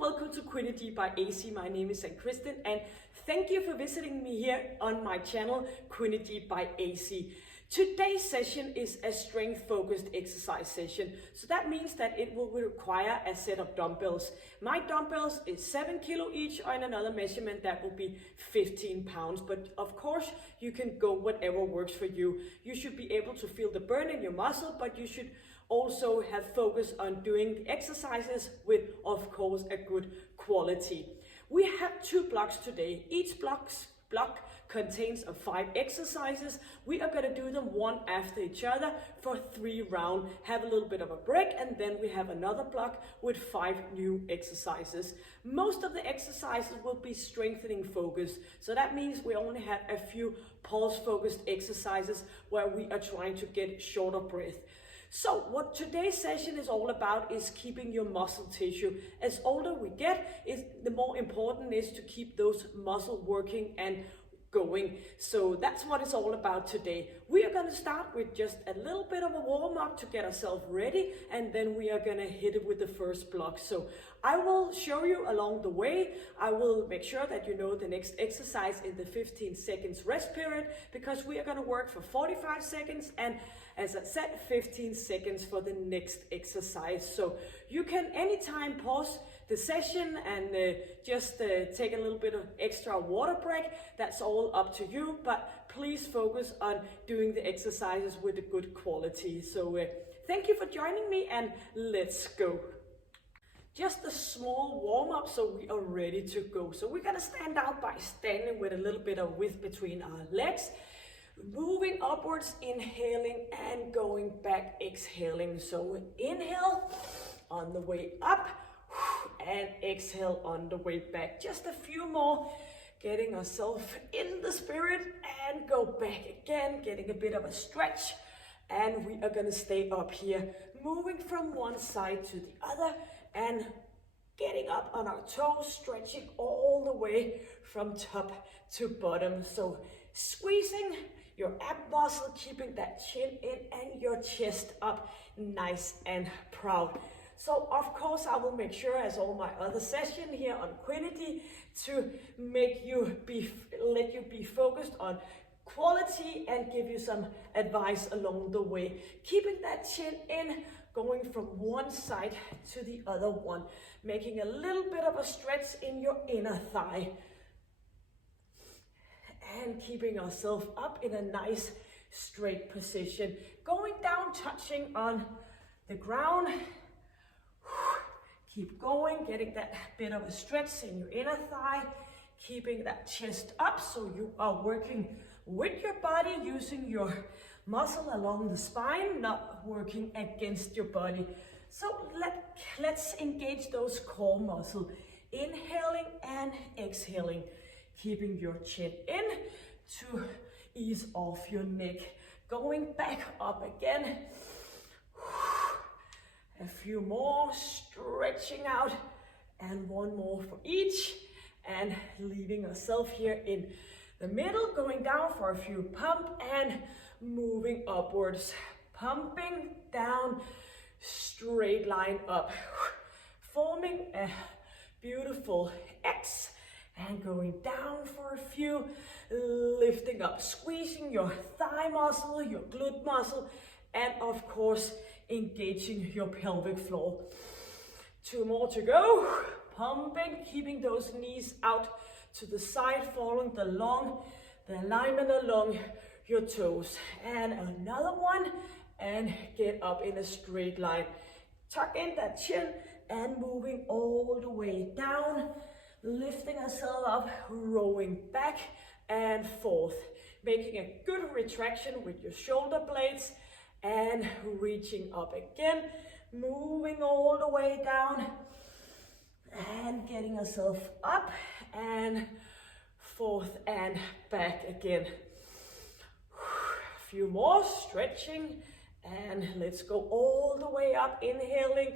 welcome to Quinity by AC. My name is Ann-Christin and thank you for visiting me here on my channel Quinity by AC. Today's session is a strength-focused exercise session, so that means that it will require a set of dumbbells. My dumbbells is 7 kilo each, or in another measurement that will be 15 pounds, but of course you can go whatever works for you. You should be able to feel the burn in your muscle, but you should also have focus on doing the exercises with, of course, a good quality. We have 2 blocks today. Each block contains 5 exercises. We are going to do them one after each other for 3 rounds, have a little bit of a break, and then we have another block with 5 new exercises. Most of the exercises will be strengthening focus, so that means we only have a few pulse focused exercises where we are trying to get shorter breath. So what today's session is all about is keeping your muscle tissue. As older we get, the more important is to keep those muscles working and going. So that's what it's all about today. We are going to start with just a little bit of a warm up to get ourselves ready, and then we are going to hit it with the first block. So I will show you along the way. I will make sure that you know the next exercise in the 15 seconds rest period, because we are going to work for 45 seconds and, as I said, 15 seconds for the next exercise. So you can anytime pause the session and just take a little bit of extra water break. That's all up to you, but please focus on doing the exercises with a good quality. So thank you for joining me, and let's go. Just a small warm up so we are ready to go. So we're gonna stand out by standing with a little bit of width between our legs, moving upwards, inhaling and going back, exhaling. So inhale on the way up, and exhale on the way back. Just a few more, getting ourselves in the spirit, and go back again, getting a bit of a stretch, and we are going to stay up here, moving from one side to the other and getting up on our toes, stretching all the way from top to bottom. So squeezing your ab muscle, keeping that chin in and your chest up nice and proud. So of course I will make sure, as all my other session here on Quinity, to let you be focused on quality and give you some advice along the way. Keeping that chin in, going from one side to the other one, making a little bit of a stretch in your inner thigh, and keeping ourselves up in a nice straight position. Going down, touching on the ground. Keep going, getting that bit of a stretch in your inner thigh, keeping that chest up so you are working with your body, using your muscle along the spine, not working against your body. So let's engage those core muscles. Inhaling and exhaling, keeping your chin in to ease off your neck. Going back up again. A few more, stretching out, and one more for each, and leaving ourselves here in the middle, going down for a few pump and moving upwards, pumping down, straight line up, forming a beautiful X, and going down for a few, lifting up, squeezing your thigh muscle, your glute muscle, and of course engaging your pelvic floor. 2 more to go. Pumping, keeping those knees out to the side, following the alignment along your toes. And another one, and get up in a straight line. Tuck in that chin and moving all the way down, lifting ourselves up, rowing back and forth, making a good retraction with your shoulder blades, and reaching up again, moving all the way down, and getting ourselves up and forth and back again. A few more, stretching, and let's go all the way up, inhaling,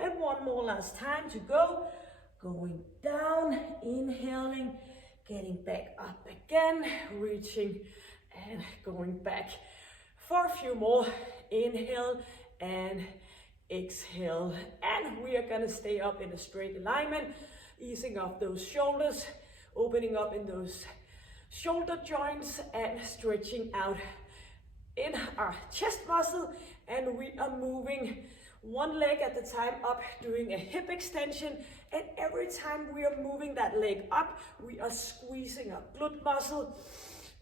and one more last time to go. Going down, inhaling, getting back up again, reaching and going back. For a few more, inhale and exhale. And we are gonna stay up in a straight alignment, easing off those shoulders, opening up in those shoulder joints and stretching out in our chest muscle. And we are moving one leg at the time up, doing a hip extension. And every time we are moving that leg up, we are squeezing our glute muscle,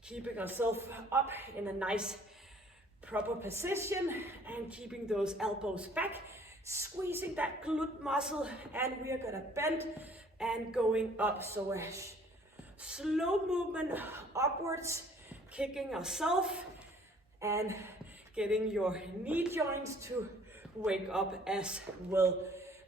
keeping ourselves up in a nice proper position and keeping those elbows back, squeezing that glute muscle. And we are gonna bend and going up. So a slow movement upwards, kicking ourselves and getting your knee joints to wake up as well.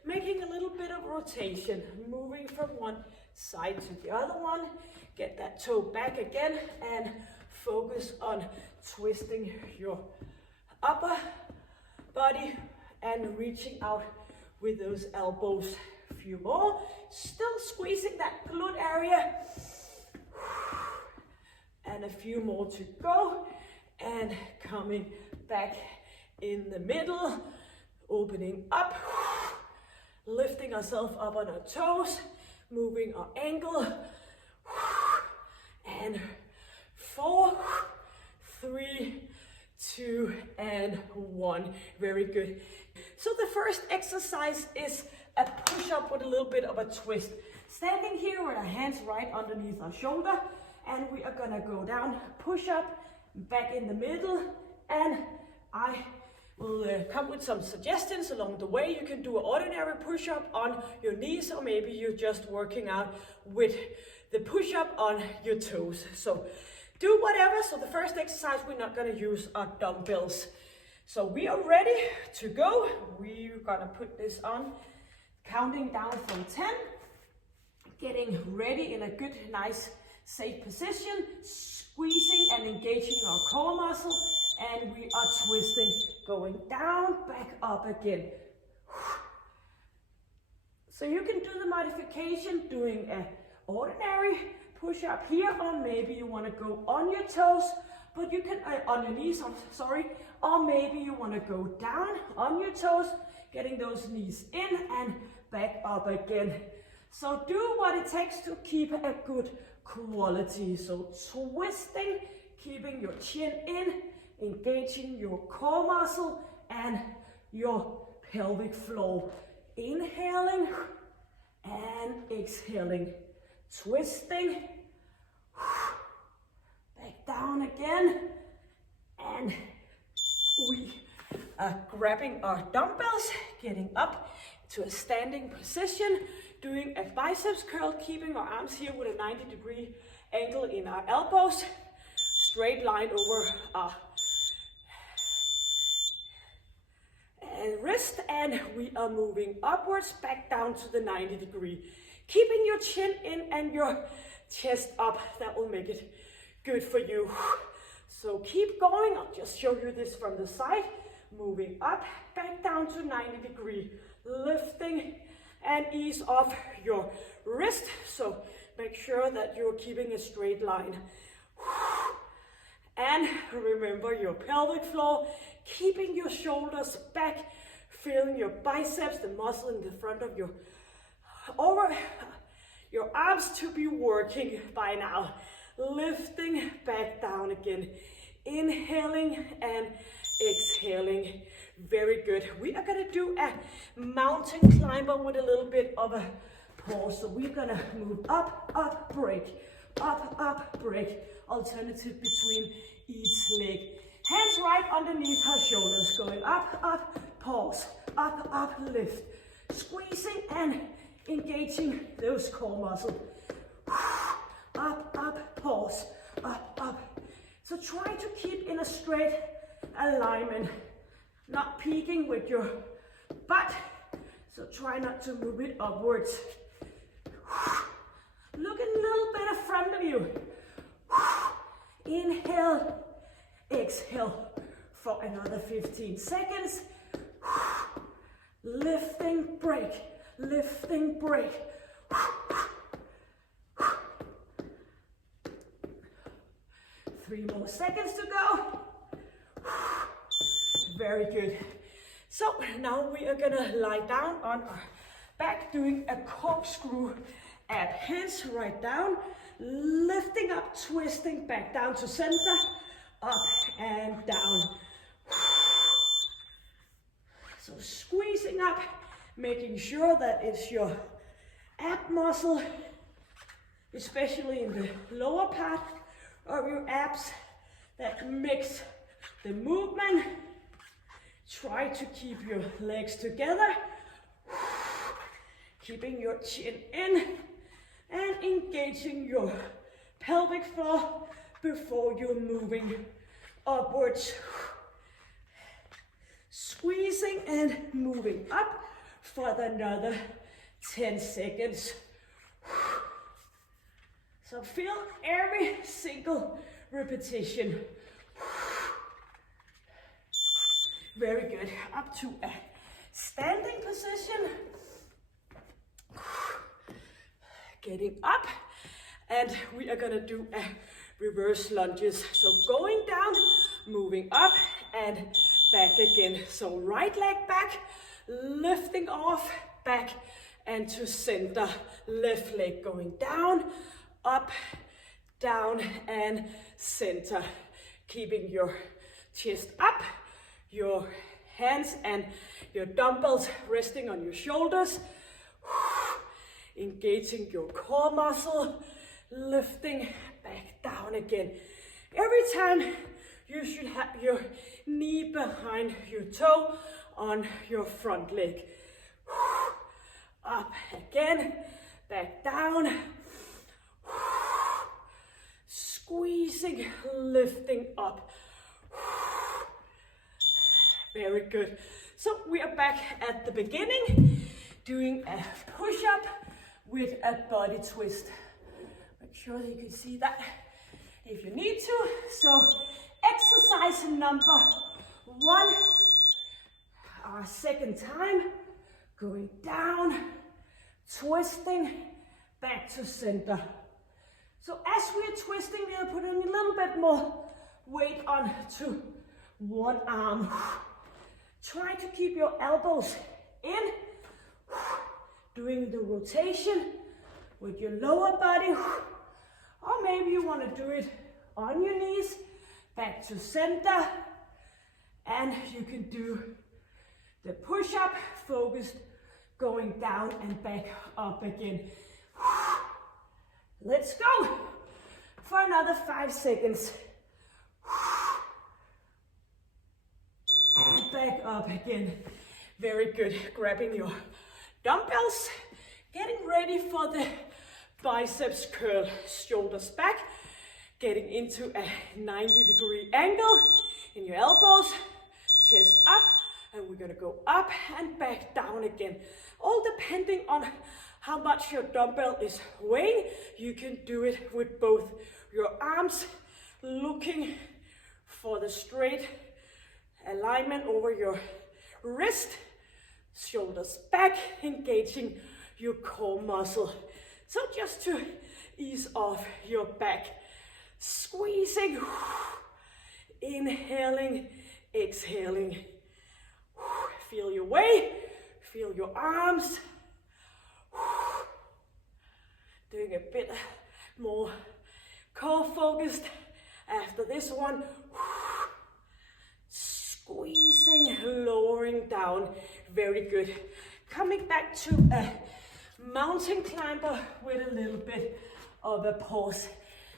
Making a little bit of rotation, moving from one side to the other one. Get that toe back again and focus on twisting your upper body and reaching out with those elbows. A few more. Still squeezing that glute area. And a few more to go. And coming back in the middle. Opening up. Lifting ourselves up on our toes. Moving our ankle. And 4, 3, 2, and 1. Very good. So the first exercise is a push-up with a little bit of a twist. Standing here with our hands right underneath our shoulder, and we are gonna go down, push up, back in the middle, and I will come with some suggestions along the way. You can do an ordinary push-up on your knees, or maybe you're just working out with the push-up on your toes. So do whatever. So the first exercise, we're not gonna use our dumbbells. So we are ready to go. We're gonna put this on, counting down from 10, getting ready in a good, nice, safe position, squeezing and engaging our core muscle, and we are twisting, going down, back up again. So you can do the modification, doing an ordinary push-up here, or maybe you want to go on your toes, but you can, on your knees, I'm sorry, or maybe you want to go down on your toes, getting those knees in and back up again. So do what it takes to keep a good quality. So twisting, keeping your chin in, engaging your core muscle and your pelvic floor. Inhaling and exhaling. Twisting, back down again, and we are grabbing our dumbbells, getting up to a standing position, doing a biceps curl, keeping our arms here with a 90-degree angle in our elbows, straight line over our wrist, and we are moving upwards, back down to the 90-degree. Keeping your chin in and your chest up, that will make it good for you. So keep going. I'll just show you this from the side. Moving up, back down to 90-degree. Lifting and ease off your wrist. So make sure that you're keeping a straight line. And remember your pelvic floor, keeping your shoulders back, feeling your biceps, the muscle in the front of your arms to be working by now. Lifting back down again. Inhaling and exhaling. Very good. We are going to do a mountain climber with a little bit of a pause. So we're going to move up, up, break. Up, up, break. Alternative between each leg. Hands right underneath our shoulders. Going up, up, pause. Up, up, lift. Squeezing and engaging those core muscles. Up, up, pause. Up, up. So try to keep in a straight alignment. Not peaking with your butt. So try not to move it upwards. Look a little bit in front of you. Inhale, exhale for another 15 seconds. Lifting, break. Lifting, break. 3 more seconds to go. Very good. So now we are gonna lie down on our back, doing a corkscrew ab. Hands right down, lifting up, twisting back down to center, up and down. So squeezing up, making sure that it's your ab muscle, especially in the lower part of your abs, that makes the movement. Try to keep your legs together, keeping your chin in and engaging your pelvic floor before you're moving upwards. Squeezing and moving up for another 10 seconds. So feel every single repetition. Very good. Up to a standing position. Getting up, and we are gonna do a reverse lunges. So going down, moving up, and back again. So right leg back, lifting off, back, and to center. Left leg going down, up, down, and center. Keeping your chest up, your hands and your dumbbells resting on your shoulders. Engaging your core muscle, lifting back down again. Every time you should have your knee behind your toe on your front leg. Up again, back down. Squeezing, lifting up. Very good. So we are back at the beginning, doing a push-up with a body twist. Make sure that you can see that if you need to. So exercise number 1, our second time, going down, twisting, back to center. So as we're twisting, we're putting a little bit more weight on to one arm. Try to keep your elbows in, doing the rotation with your lower body, or maybe you want to do it on your knees, back to center, and you can do the push-up, focused, going down and back up again. Let's go for another 5 seconds. And back up again. Very good. Grabbing your dumbbells, getting ready for the biceps curl. Shoulders back, getting into a 90-degree angle in your elbows, chest up, and we're gonna go up and back down again. All depending on how much your dumbbell is weighing. You can do it with both your arms, looking for the straight alignment over your wrist, shoulders back, engaging your core muscle. So just to ease off your back, squeezing, inhaling, exhaling. Feel your weight, feel your arms. Doing a bit more core focused after this one. Squeezing, lowering down. Very good. Coming back to a mountain climber with a little bit of a pause.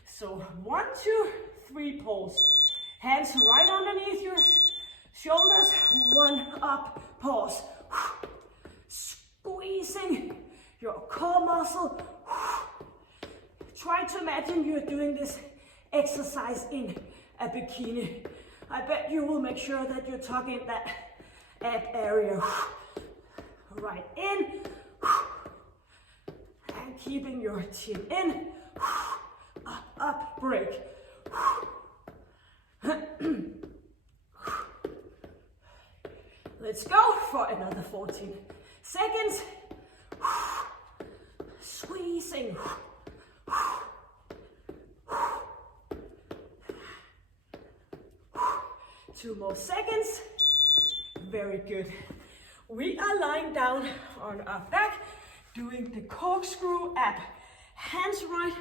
So 1, 2, 3 pause. Hands right underneath your shoulders. 1 up, pause. Squeezing your core muscle. Try to imagine you're doing this exercise in a bikini. I bet you will make sure that you're tucking that ab area. Right in. And keeping your chin in. Up, up, break. Let's go for another 14 seconds. Squeezing. 2 more seconds. Very good. We are lying down on our back, doing the corkscrew ab. Hands right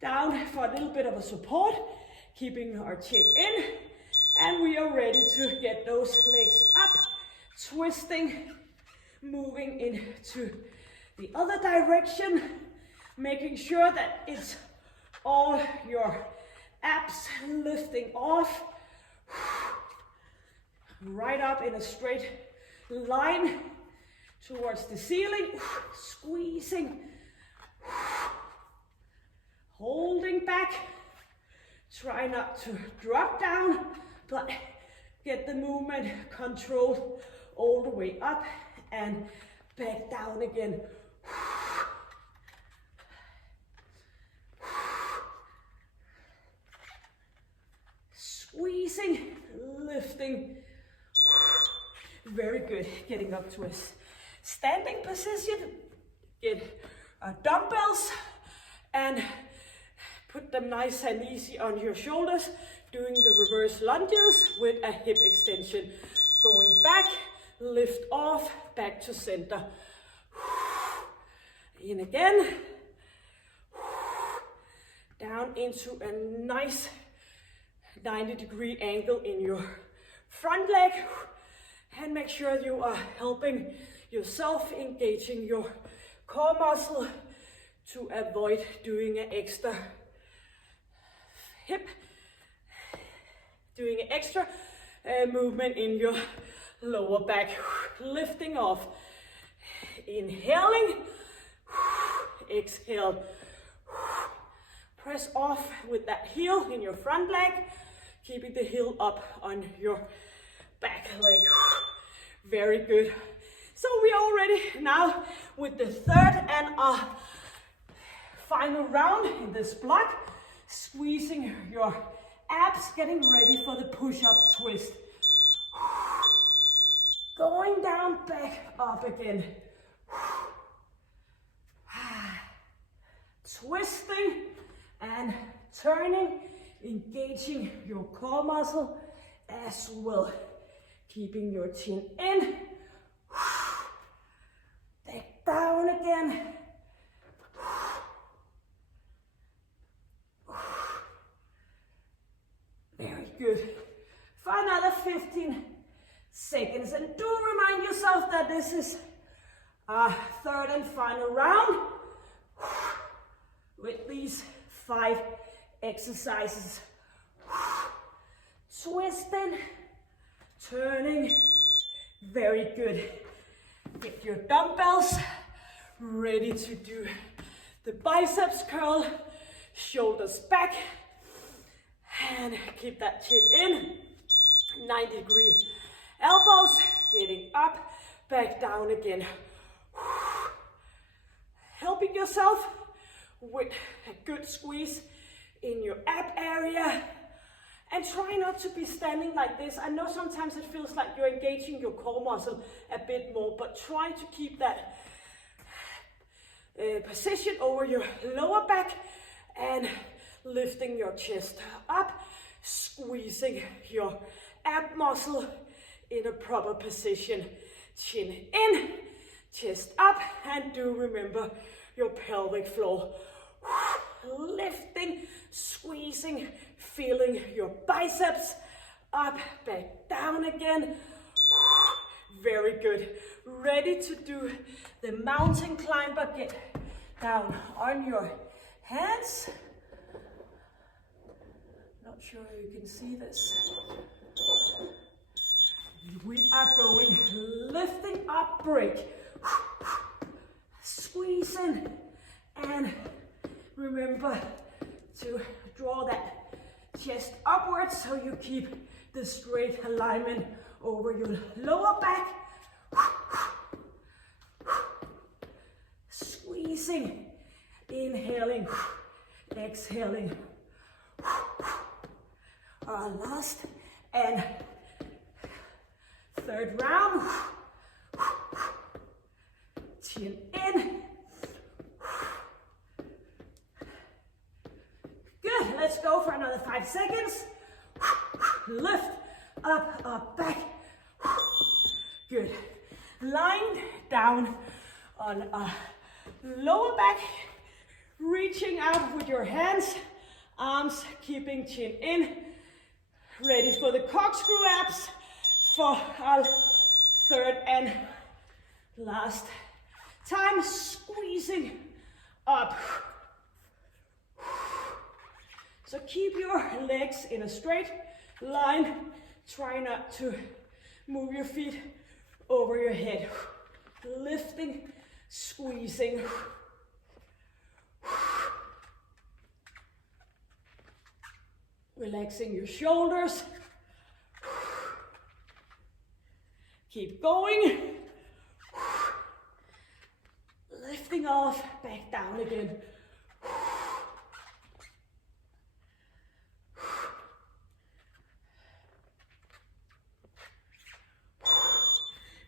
down for a little bit of a support, keeping our chin in, and we are ready to get those legs up, twisting, moving into the other direction, making sure that it's all your abs lifting off, right up in a straight line towards the ceiling, squeezing, holding back, try not to drop down, but get the movement controlled all the way up and back down again. Squeezing, lifting. Very good. Getting up to a standing position. Get dumbbells and put them nice and easy on your shoulders. Doing the reverse lunges with a hip extension. Going back, lift off, back to center. In again. Down into a nice 90-degree angle in your front leg. And make sure you are helping yourself, engaging your core muscle to avoid doing an extra hip, doing an extra movement in your lower back. Lifting off, inhaling, exhale. Press off with that heel in your front leg, keeping the heel up on your back leg. Very good. So we are ready now with the third and final round in this block. Squeezing your abs, getting ready for the push-up twist. Going down, back up again. Twisting and turning, engaging your core muscle as well. Keeping your chin in, back down again. Very good. For another 15 seconds. And do remind yourself that this is our third and final round with these 5 exercises. Twisting, turning, very good. Get your dumbbells ready to do the biceps curl, shoulders back, and keep that chin in. 90-degree elbows, getting up, back down again. Helping yourself with a good squeeze in your ab area. And try not to be standing like this. I know sometimes it feels like you're engaging your core muscle a bit more, but try to keep that position over your lower back and lifting your chest up, squeezing your ab muscle in a proper position. Chin in, chest up, and do remember your pelvic floor. Lifting, squeezing, feeling your biceps up, back down again. Very good. Ready to do the mountain climber. Get down on your hands. Not sure if you can see this. We are going lifting up, break. Squeezing and remember to draw that chest upwards so you keep the straight alignment over your lower back. Squeezing, inhaling, exhaling. Our last and third round. Chin in. Good, let's go for another 5 seconds. Lift, up, up, back. Good. Lying down on a lower back, reaching out with your hands, arms keeping chin in. Ready for the corkscrew abs for our third and last time. Squeezing up. So keep your legs in a straight line. Try not to move your feet over your head. Lifting, squeezing. Relaxing your shoulders. Keep going. Lifting off, back down again.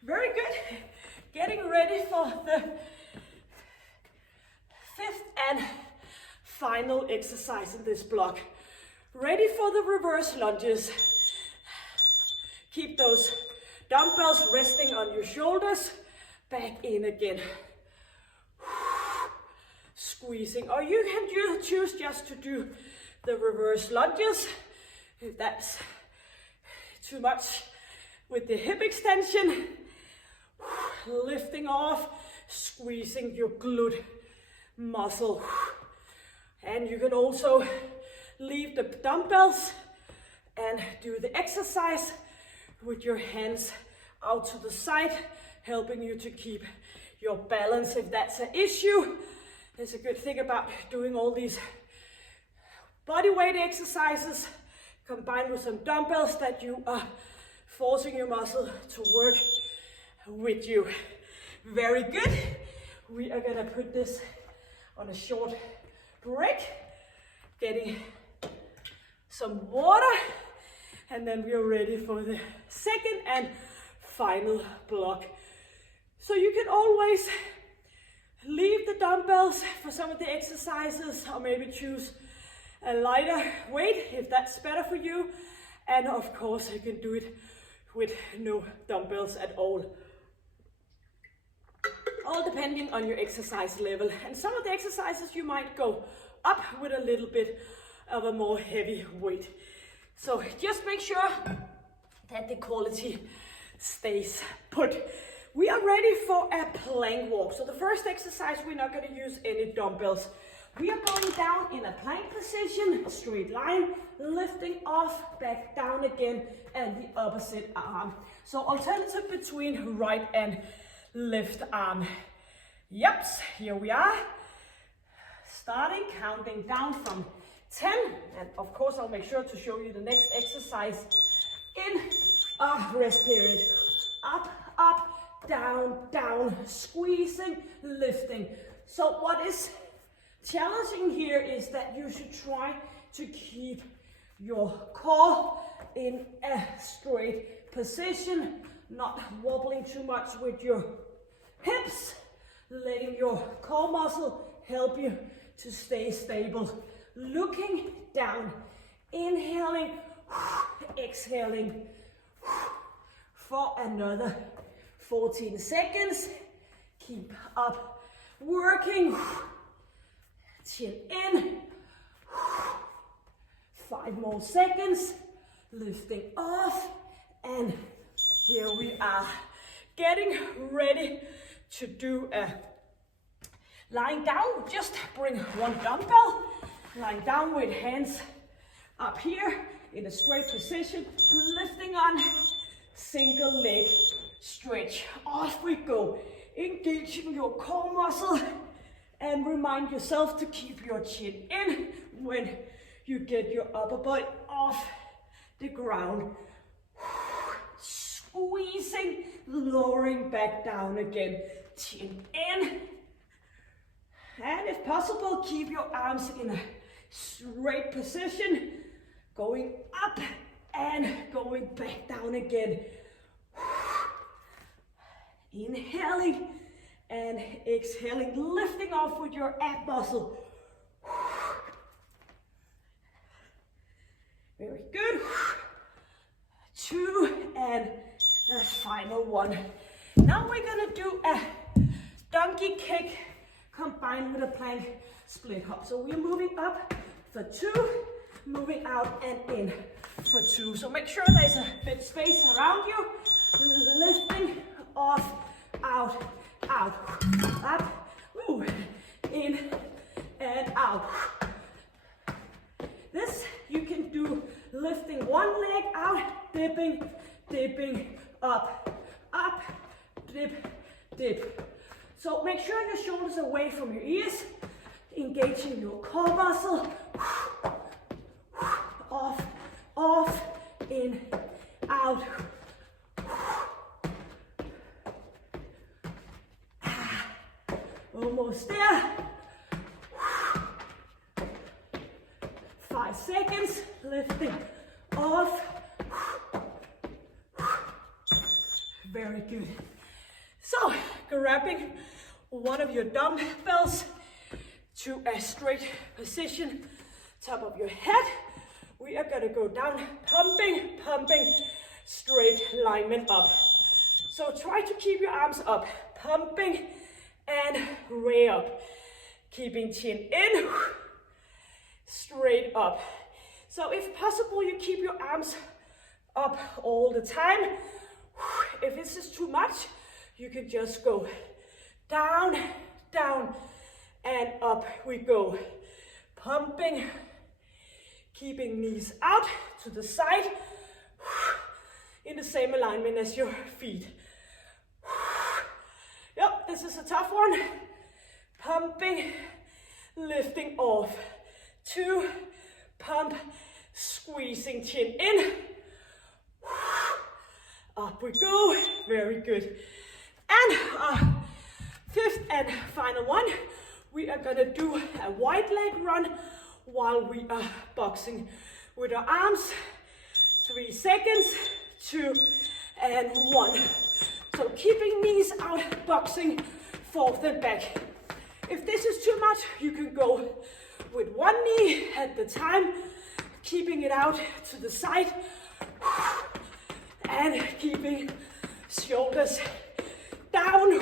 Very good. Getting ready for the fifth and final exercise in this block. Ready for the reverse lunges. Keep those dumbbells resting on your shoulders. Back in again. Squeezing. Or you can choose just to do the reverse lunges if that's too much with the hip extension. Lifting off, squeezing your glute muscle. And you can also leave the dumbbells and do the exercise with your hands out to the side, helping you to keep your balance if that's an issue. There's a good thing about doing all these body weight exercises combined with some dumbbells that you are forcing your muscle to work with you. Very good. We are gonna put this on a short break, getting some water, and then we are ready for the second and final block. So you can always leave the dumbbells for some of the exercises, or maybe choose a lighter weight if that's better for you. And of course you can do it with no dumbbells at all depending on your exercise level. And some of the exercises you might go up with a little bit of a more heavy weight. So just make sure that the quality stays put. We are ready for a plank walk. So the first exercise, we're not going to use any dumbbells. We are going down in a plank position, a straight line, lifting off, back down again, and the opposite arm. So alternative between right and left arm. Yep, here we are. Starting, counting down from 10. And of course, I'll make sure to show you the next exercise in a rest period. Up, up, down, down, squeezing, lifting. So what is challenging here is that you should try to keep your core in a straight position, not wobbling too much with your hips, letting your core muscle help you to stay stable. Looking down, inhaling, exhaling for another 14 seconds. Keep up, working, chin in, 5 more seconds, lifting off, and here we are, getting ready to do a lying down. Just bring one dumbbell, lying down with hands up here in a straight position, lifting on, single leg stretch. Off we go, engaging your core muscle, and remind yourself to keep your chin in when you get your upper body off the ground. Squeezing, lowering back down again, chin in. And if possible, keep your arms in a straight position, going up and going back down again. Inhaling and exhaling, lifting off with your ab muscle. Very good. 2 and A final one. Now we're gonna do a donkey kick combined with a plank split hop. So we're moving up for 2, moving out and in for 2. So make sure there's a bit space around you. Lifting off, out, out, up, ooh, in and out. This you can do lifting one leg out, dipping, dipping, up, up, dip, dip. So make sure your shoulders are away from your ears, engaging your core muscle. Off, off, in, out. Almost there. 5 seconds, lifting off. Very good. So, grabbing one of your dumbbells to a straight position, top of your head. We are gonna go down, pumping, pumping, straight alignment up. So try to keep your arms up, pumping and way up. Keeping chin in, straight up. So if possible, you keep your arms up all the time. If this is too much, you can just go down, down, and up we go. Pumping, keeping knees out to the side, in the same alignment as your feet. Yep, this is a tough one. Pumping, lifting off. 2, pump, squeezing chin in. Up we go, very good. And our 5th and final one, we are gonna do a wide leg run while we are boxing with our arms. 3 seconds, 2 and 1. So keeping knees out, boxing forth and back. If this is too much, you can go with one knee at the time, keeping it out to the side, and keeping shoulders down,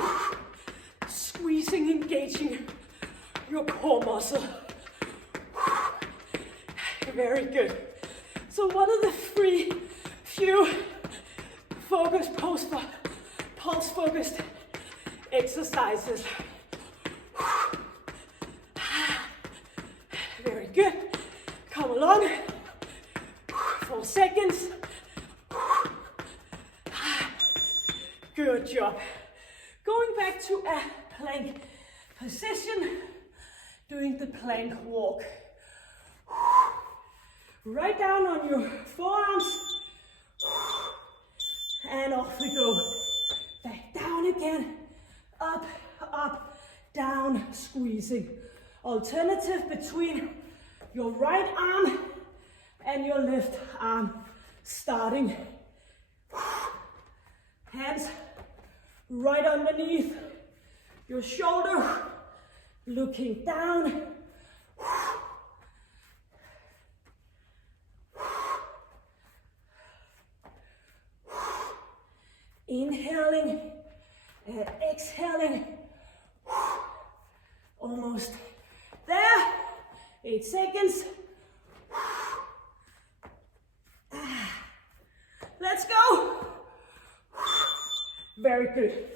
squeezing, engaging your core muscle. Very good. So one of the few focused pulse focused exercises. Very good. Come along. 4 seconds. Good job. Going back to a plank position, doing the plank walk. Right down on your forearms, and off we go. Back down again, up, up, down, squeezing. Alternative between your right arm and your left arm, starting. Hands right underneath your shoulder, looking down. Inhaling and exhaling. Almost there. 8 seconds. Let's go. Very good.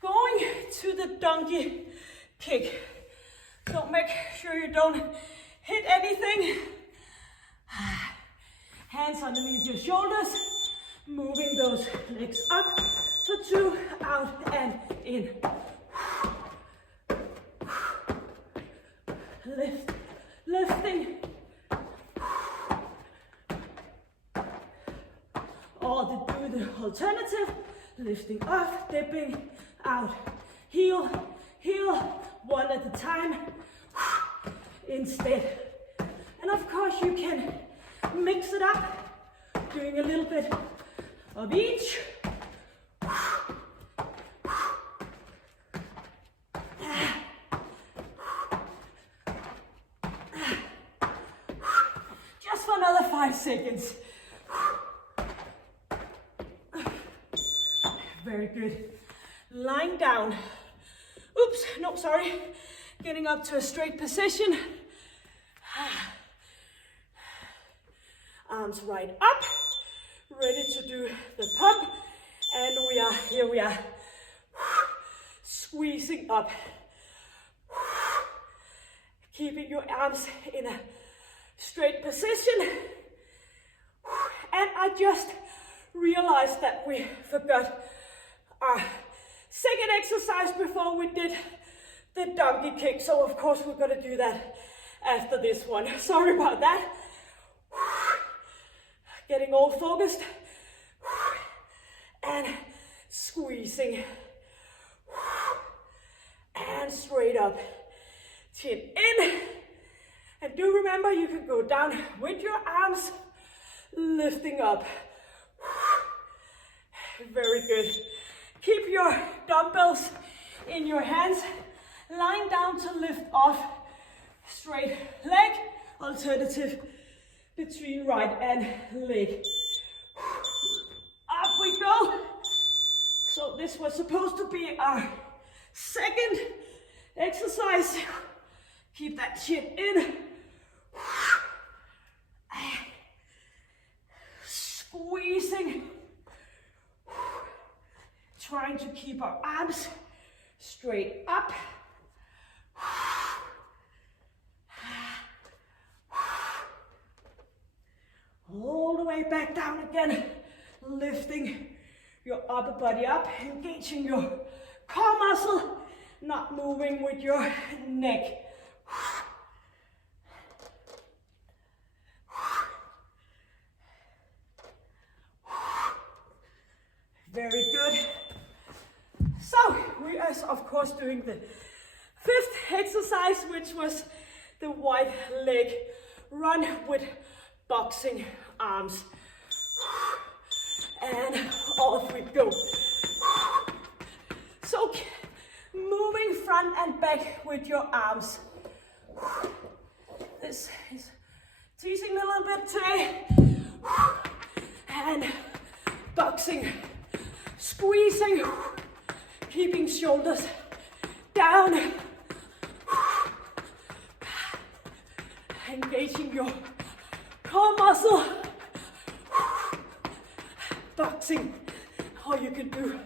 Going to the donkey kick. So make sure you don't hit anything. Hands underneath your shoulders. Moving those legs up for 2, out and in. Lifting. Or do the alternative, lifting off, dipping out. Heel, one at a time instead. And of course you can mix it up, doing a little bit of each. Just for another 5 seconds. Very good. Lying down. Oops, no, sorry. Getting up to a straight position. Arms right up. Ready to do the pump. And here we are. Squeezing up. Keeping your arms in a straight position. And I just realized that we forgot our second exercise before we did the donkey kick. So of course we're gonna do that after this one. Sorry about that. Getting all focused. And squeezing. And straight up. Chin in. And do remember you can go down with your arms lifting up. Very good. Keep your dumbbells in your hands. Lying down to lift off. Straight leg. Alternative between right and leg. Up we go. So this was supposed to be our second exercise. Keep that chin in. Squeezing. Trying to keep our arms straight up. All the way back down again. Lifting your upper body up, engaging your core muscle, not moving with your neck. Very good. So we are of course doing the fifth exercise, which was the wide leg run with boxing arms. And off we go. So moving front and back with your arms. This is teasing a little bit today. And boxing, squeezing, keeping shoulders down. Engaging your core muscle. Boxing, or you can do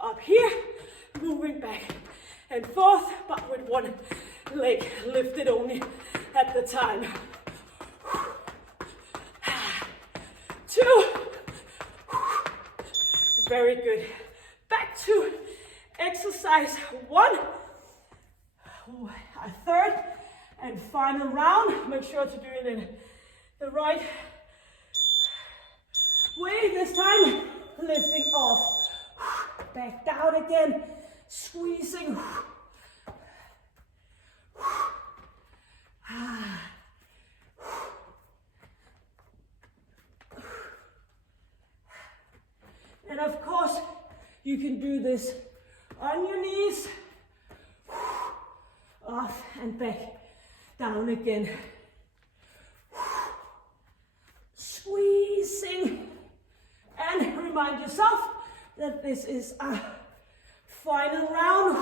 up here, moving back and forth, but with one leg lifted only at the time. 2. Very good. Back to exercise 1. A third and final round. Make sure to do it in the right way this time. Lifting off. Back down again. Squeezing. And of course, you can do this on your knees. Off and back. Down again. Squeezing. And remind yourself that this is a final round.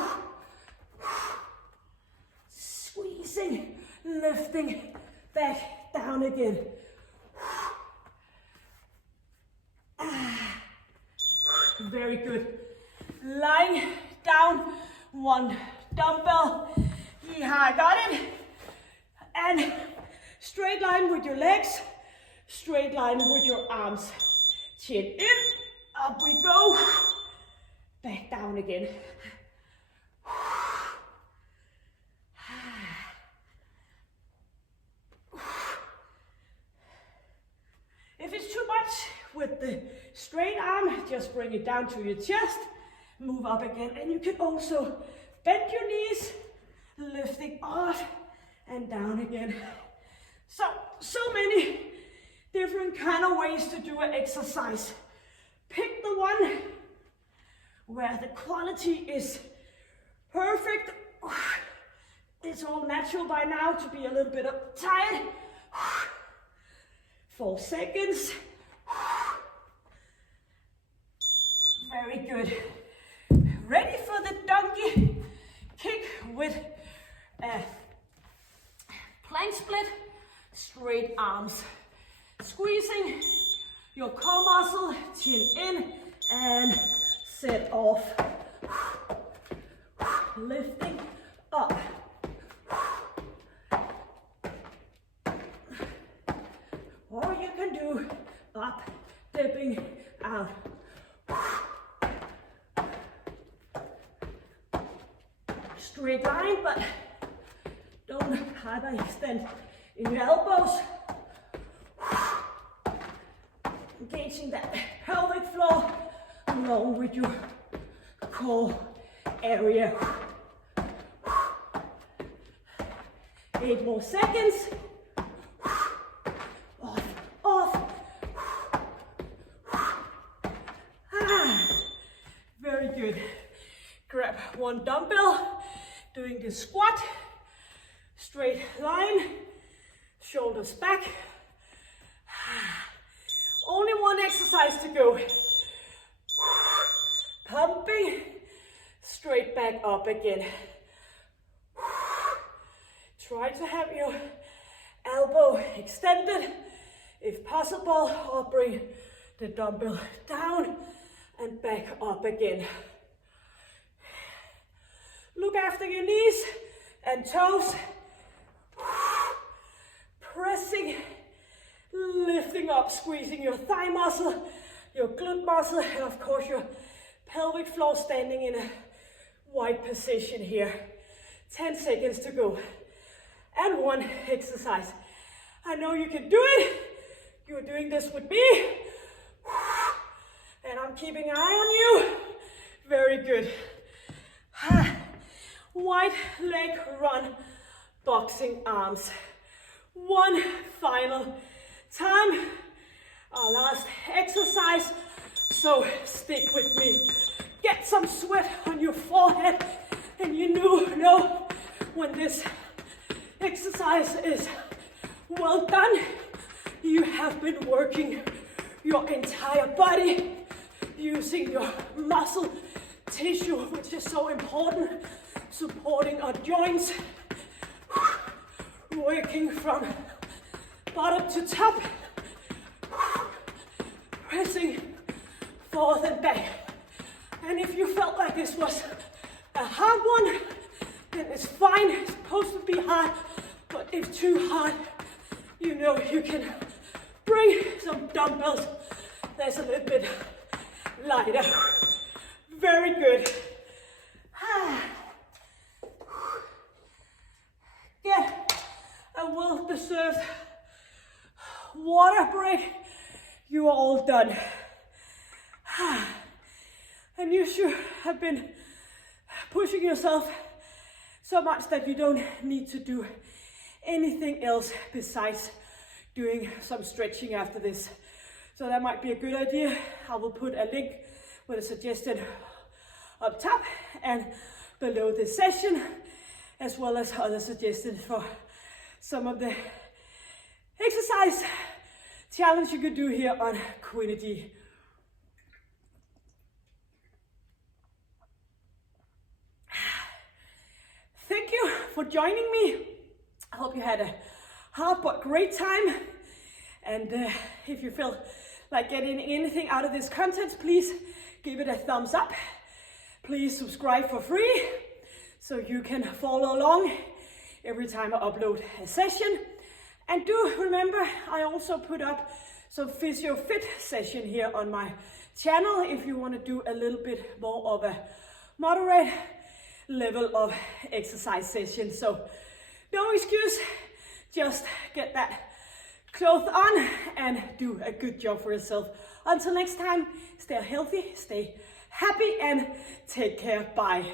Squeezing, lifting, back, down again. Very good. Lying down, 1 dumbbell. Yeah, I got it. And straight line with your legs, straight line with your arms. Chin in, up we go. Back down again. If it's too much with the straight arm, just bring it down to your chest. Move up again, and you can also bend your knees, lifting off and down again. So many different kind of ways to do an exercise. Pick the one where the quality is perfect. It's all natural by now to be a little bit tired. 4 seconds. good. Ready for the donkey kick with a plank split, straight arms. Squeezing your core muscle, chin in, and set off. Lifting up. Or you can do up, dipping out. Straight line, but don't hyperextend in your elbows. Engaging that pelvic floor along with your core area. 8 more seconds. Off, off. Very good. Grab one dumbbell, doing the squat, straight line, shoulders back. Only one exercise to go. Pumping, straight back up again. Try to have your elbow extended if possible, or bring the dumbbell down and back up again. Look after your knees and toes. Pressing, lifting up, squeezing your thigh muscle, your glute muscle, and of course your pelvic floor, standing in a wide position here. 10 seconds to go. And one exercise. I know you can do it. You're doing this with me. And I'm keeping an eye on you. Very good. Wide leg run, boxing arms. One final time. Our last exercise. So stick with me. Get some sweat on your forehead. And you know when this exercise is well done, you have been working your entire body, using your muscle tissue, which is so important, supporting our joints, working from bottom to top, pressing forth and back. And if you felt like this was a hard one, then it's fine. It's supposed to be hard, but if too hard, you know you can bring some dumbbells that's a little bit lighter. Very good. Get a well-deserved water break. You are all done. And you should have been pushing yourself so much that you don't need to do anything else besides doing some stretching after this. So that might be a good idea. I will put a link with a suggested up top and below this session, as well as other suggestions for some of the exercise challenge you could do here on Quinity. Thank you for joining me. I hope you had a hard but great time. And if you feel like getting anything out of this content, please give it a thumbs up. Please subscribe for free so you can follow along every time I upload a session. And do remember, I also put up some physio fit session here on my channel if you want to do a little bit more of a moderate level of exercise session. So no excuse, just get that clothes on and do a good job for yourself. Until next time, stay healthy, stay happy, and take care. Bye.